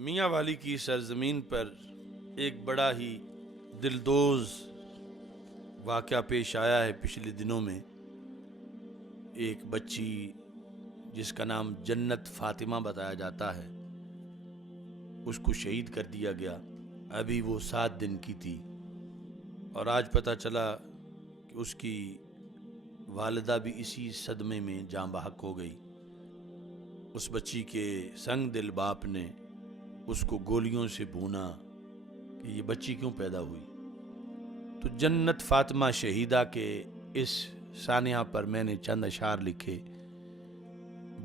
میاں والی کی سرزمین پر ایک بڑا ہی دلدوز واقعہ پیش آیا ہے پچھلے دنوں میں۔ ایک بچی جس کا نام جنت فاطمہ بتایا جاتا ہے، اس کو شہید کر دیا گیا۔ ابھی وہ 7 دن کی تھی اور آج پتہ چلا کہ اس کی والدہ بھی اسی صدمے میں جاں بحق ہو گئی۔ اس بچی کے سنگ دل باپ نے اس کو گولیوں سے بھونا کہ یہ بچی کیوں پیدا ہوئی۔ تو جنت فاطمہ شہیدہ کے اس سانحہ پر میں نے چند اشعار لکھے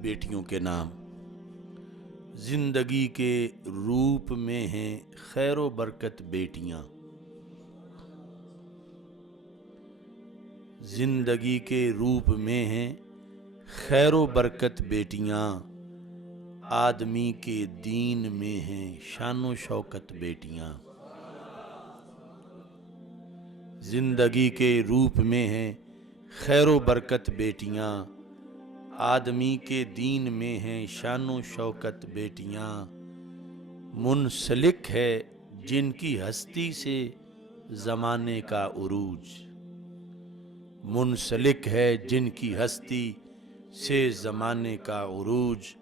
بیٹیوں کے نام۔ زندگی کے روپ میں ہیں خیر و برکت بیٹیاں، زندگی کے روپ میں ہیں خیر و برکت بیٹیاں، آدمی کے دین میں ہیں شان و شوکت بیٹیاں۔ زندگی کے روپ میں ہیں خیر و برکت بیٹیاں، آدمی کے دین میں ہیں شان و شوکت بیٹیاں۔ منسلک ہے جن کی ہستی سے زمانے کا عروج، منسلک ہے جن کی ہستی سے زمانے کا عروج،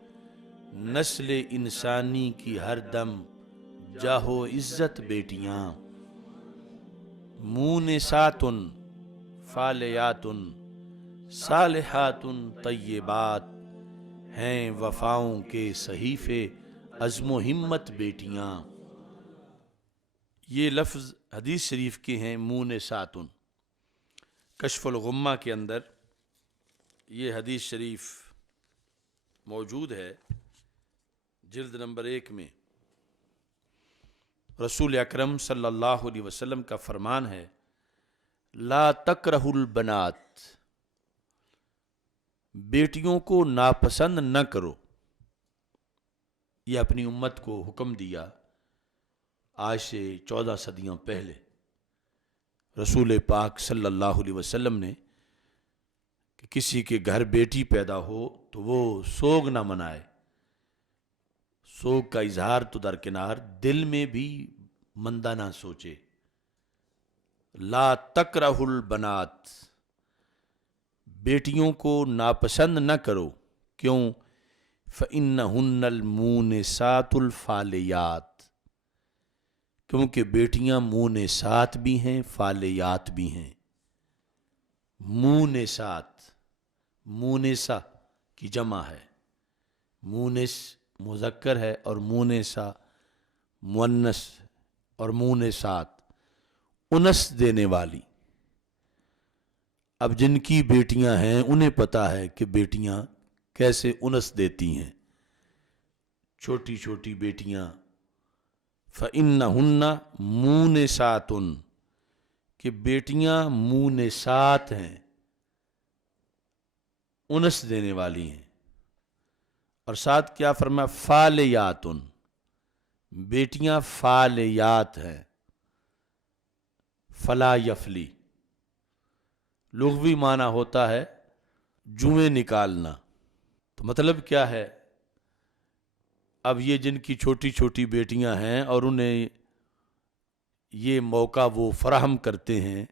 نسل انسانی کی ہر دم جاہ و عزت بیٹیاں۔ مونسات فالیات صالحات طیبات، ہیں وفاؤں کے صحیفے عزم و ہمت بیٹیاں۔ یہ لفظ حدیث شریف کے ہیں مونسات۔ کشف الغمہ کے اندر یہ حدیث شریف موجود ہے، جلد نمبر 1 میں۔ رسول اکرم صلی اللہ علیہ وسلم کا فرمان ہے، لا تکرہ البنات، بیٹیوں کو ناپسند نہ کرو۔ یہ اپنی امت کو حکم دیا آج سے 14 صدیوں پہلے رسول پاک صلی اللہ علیہ وسلم نے، کہ کسی کے گھر بیٹی پیدا ہو تو وہ سوگ نہ منائے۔ سوگ کا اظہار تو درکنار، دل میں بھی مندہ نہ سوچے۔ لا تکرہ البنات، بیٹیوں کو ناپسند نہ کرو۔ کیوں؟ فإنہن المونسات الفالیات، کیونکہ بیٹیاں مونسات بھی ہیں فالیات بھی ہیں۔ مونسات، مونسہ کی جمع ہے، مونس مذکر ہے اور مونسہ مؤنث، اور مونسات انس دینے والی۔ اب جن کی بیٹیاں ہیں انہیں پتا ہے کہ بیٹیاں کیسے انس دیتی ہیں، چھوٹی چھوٹی بیٹیاں۔ فإنہن مونسات، کہ بیٹیاں مونسات ہیں، انس دینے والی ہیں۔ اور ساتھ کیا فرمایا؟ فالیات، بیٹیاں فالیات ہیں۔ فلا یفلی لغوی معنی ہوتا ہے جوئیں نکالنا۔ تو مطلب کیا ہے؟ اب یہ جن کی چھوٹی چھوٹی بیٹیاں ہیں اور انہیں یہ موقع وہ فراہم کرتے ہیں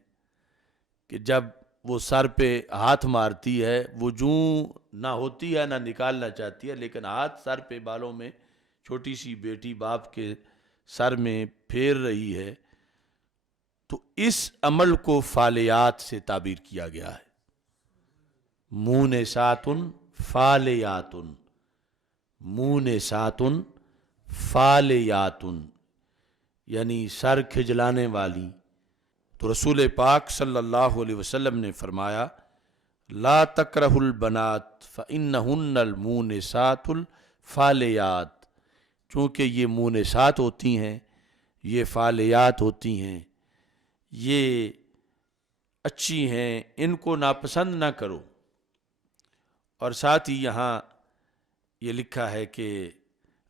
کہ جب وہ سر پہ ہاتھ مارتی ہے، وہ جوں نہ ہوتی ہے نہ نکالنا چاہتی ہے، لیکن ہاتھ سر پہ بالوں میں چھوٹی سی بیٹی باپ کے سر میں پھیر رہی ہے، تو اس عمل کو فالیات سے تعبیر کیا گیا ہے۔ مونسات فالیات، مونسات فالیات، یعنی سر کھجلانے والی۔ تو رسول پاک صلی اللہ علیہ وسلم نے فرمایا، لا تکرہ البنات فإنہن المونسات الفالیات، چونکہ یہ مونسات ہوتی ہیں، یہ فالیات ہوتی ہیں، یہ اچھی ہیں، ان کو ناپسند نہ کرو۔ اور ساتھ ہی یہاں یہ لکھا ہے کہ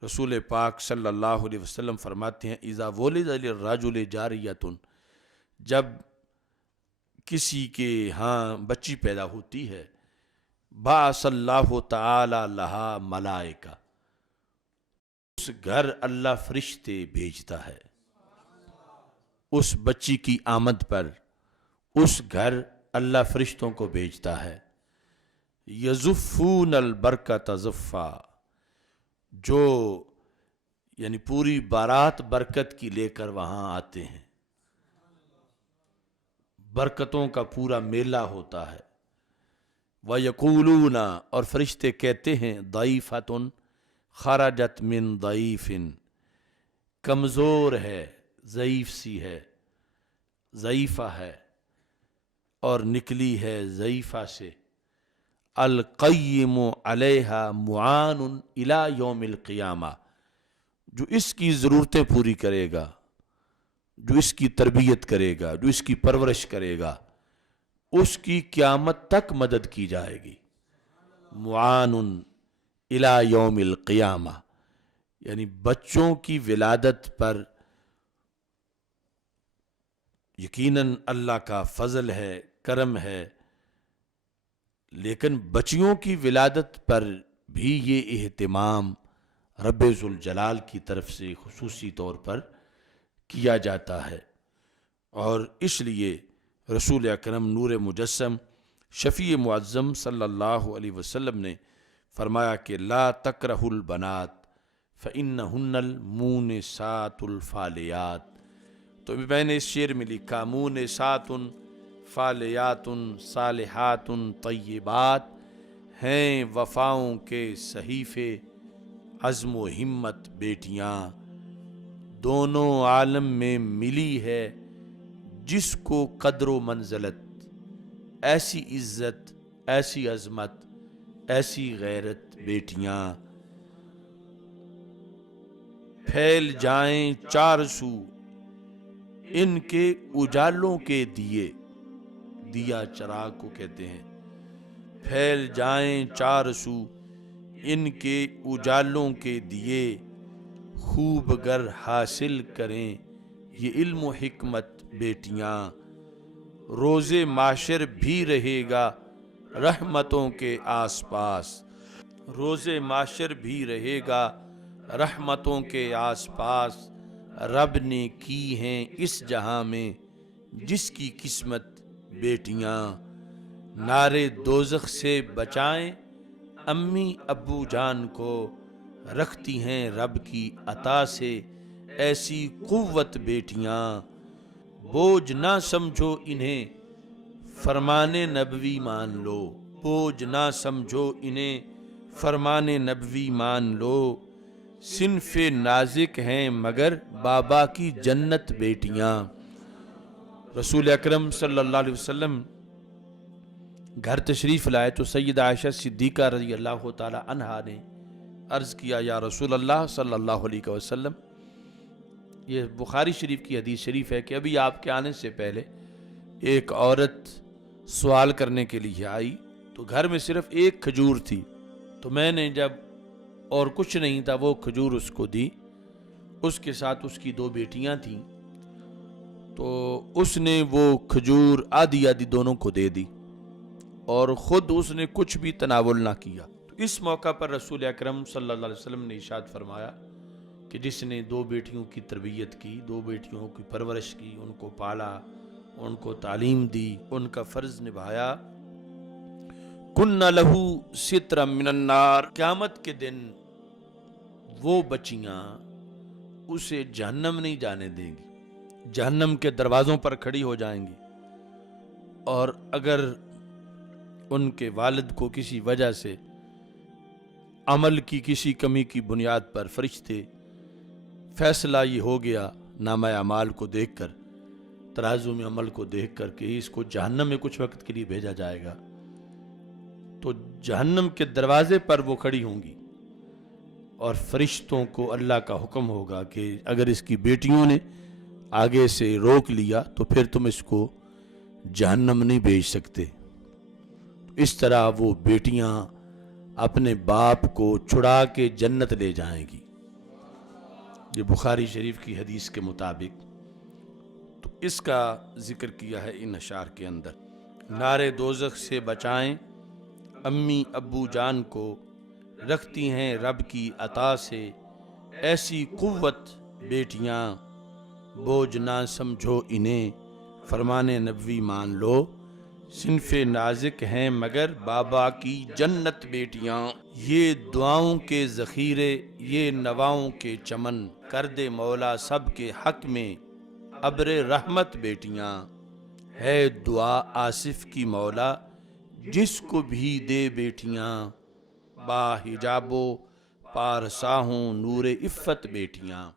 رسول پاک صلی اللہ علیہ وسلم فرماتے ہیں، اذا ولد للرجل جاریۃ، جب کسی کے ہاں بچی پیدا ہوتی ہے، بعث اللہ تعالی لہا ملائکہ، اس گھر اللہ فرشتے بھیجتا ہے، اس بچی کی آمد پر اس گھر اللہ فرشتوں کو بھیجتا ہے۔ یزفون البرکۃ زفا، جو یعنی پوری بارات برکت کی لے کر وہاں آتے ہیں، برکتوں کا پورا میلہ ہوتا ہے۔ وَيَقُولُونَ، اور فرشتے کہتے ہیں، ضَعِیفَةٌ خَرَجَتْ مِن ضَعِیفٍ، کمزور ہے، ضعیف سی ہے، ضعیفہ ہے اور نکلی ہے ضعیفہ سے۔ القیم علیہا معان الی یوم القیامہ، جو اس کی ضرورتیں پوری کرے گا، جو اس کی تربیت کرے گا، جو اس کی پرورش کرے گا، اس کی قیامت تک مدد کی جائے گی۔ معان الی یوم القیامہ، یعنی بچوں کی ولادت پر یقیناً اللہ کا فضل ہے، کرم ہے، لیکن بچیوں کی ولادت پر بھی یہ اہتمام رب ذوالجلال کی طرف سے خصوصی طور پر کیا جاتا ہے۔ اور اس لیے رسول اکرم نور مجسم شفیع معظم صلی اللہ علیہ وسلم نے فرمایا کہ لا تکرہوا البنات فإنہن المونسات الفالیات۔ تو میں نے اس شعر میں لکھا، مونسات فالیات صالحات طیبات، ہیں وفاؤں کے صحیفے عزم و ہمت بیٹیاں، دونوں عالم میں ملی ہے جس کو قدر و منزلت، ایسی عزت، ایسی عظمت، ایسی غیرت بیٹیاں۔ پھیل جائیں چار سو ان کے اجالوں کے دیے، دیا چراغ کو کہتے ہیں۔ پھیل جائیں چار سو ان کے اجالوں کے دیے، خوب گر حاصل کریں یہ علم و حکمت بیٹیاں، روز معاشر بھی رہے گا رحمتوں کے آس پاس، روز معاشر بھی رہے گا رحمتوں کے آس پاس، رب نے کی ہیں اس جہاں میں جس کی قسمت بیٹیاں، نارے دوزخ سے بچائیں امی ابو جان کو، رکھتی ہیں رب کی عطا سے ایسی قوت بیٹیاں، بوجھ نہ سمجھو انہیں فرمان نبوی مان لو، بوجھ نہ سمجھو انہیں فرمان نبوی مان لو، صنف نازک ہیں مگر بابا کی جنت بیٹیاں۔ رسول اکرم صلی اللہ علیہ وسلم گھر تشریف لائے تو سیدہ عائشہ صدیقہ رضی اللہ تعالی عنہا نے عرض کیا، یا رسول اللہ صلی اللہ علیہ وسلم، یہ بخاری شریف کی حدیث شریف ہے کہ ابھی آپ کے آنے سے پہلے ایک عورت سوال کرنے کے لیے آئی تو گھر میں صرف ایک کھجور تھی، تو میں نے جب اور کچھ نہیں تھا وہ کھجور اس کو دی، اس کے ساتھ اس کی دو بیٹیاں تھیں، تو اس نے وہ کھجور آدھی آدھی دونوں کو دے دی اور خود اس نے کچھ بھی تناول نہ کیا۔ تو اس موقع پر رسول اکرم صلی اللہ علیہ وسلم نے ارشاد فرمایا کہ جس نے دو بیٹیوں کی تربیت کی، دو بیٹیوں کی پرورش کی، ان کو پالا، ان کو تعلیم دی، ان کا فرض نبھایا، کن لہو سترا من النار، قیامت کے دن وہ بچیاں اسے جہنم نہیں جانے دیں گی، جہنم کے دروازوں پر کھڑی ہو جائیں گی، اور اگر ان کے والد کو کسی وجہ سے عمل کی کسی کمی کی بنیاد پر فرشتے فیصلہ یہ ہو گیا نامہ اعمال کو دیکھ کر، ترازو میں عمل کو دیکھ کر کہ اس کو جہنم میں کچھ وقت کے لیے بھیجا جائے گا، تو جہنم کے دروازے پر وہ کھڑی ہوں گی اور فرشتوں کو اللہ کا حکم ہوگا کہ اگر اس کی بیٹیوں نے آگے سے روک لیا تو پھر تم اس کو جہنم نہیں بھیج سکتے۔ اس طرح وہ بیٹیاں اپنے باپ کو چھڑا کے جنت لے جائیں گی، یہ بخاری شریف کی حدیث کے مطابق۔ تو اس کا ذکر کیا ہے ان اشعار کے اندر، نارے دوزخ سے بچائیں امی ابو جان کو، رکھتی ہیں رب کی عطا سے ایسی قوت بیٹیاں بوجھ نہ سمجھو انہیں، فرمان نبوی مان لو صنف نازک ہیں مگر بابا کی جنت بیٹیاں۔ یہ دعاؤں کے ذخیرے، یہ نواؤں کے چمن، کر دے مولا سب کے حق میں ابر رحمت بیٹیاں۔ ہے دعا آصف کی مولا جس کو بھی دے بیٹیاں، با حجاب و پارسا ہوں نور عفت بیٹیاں۔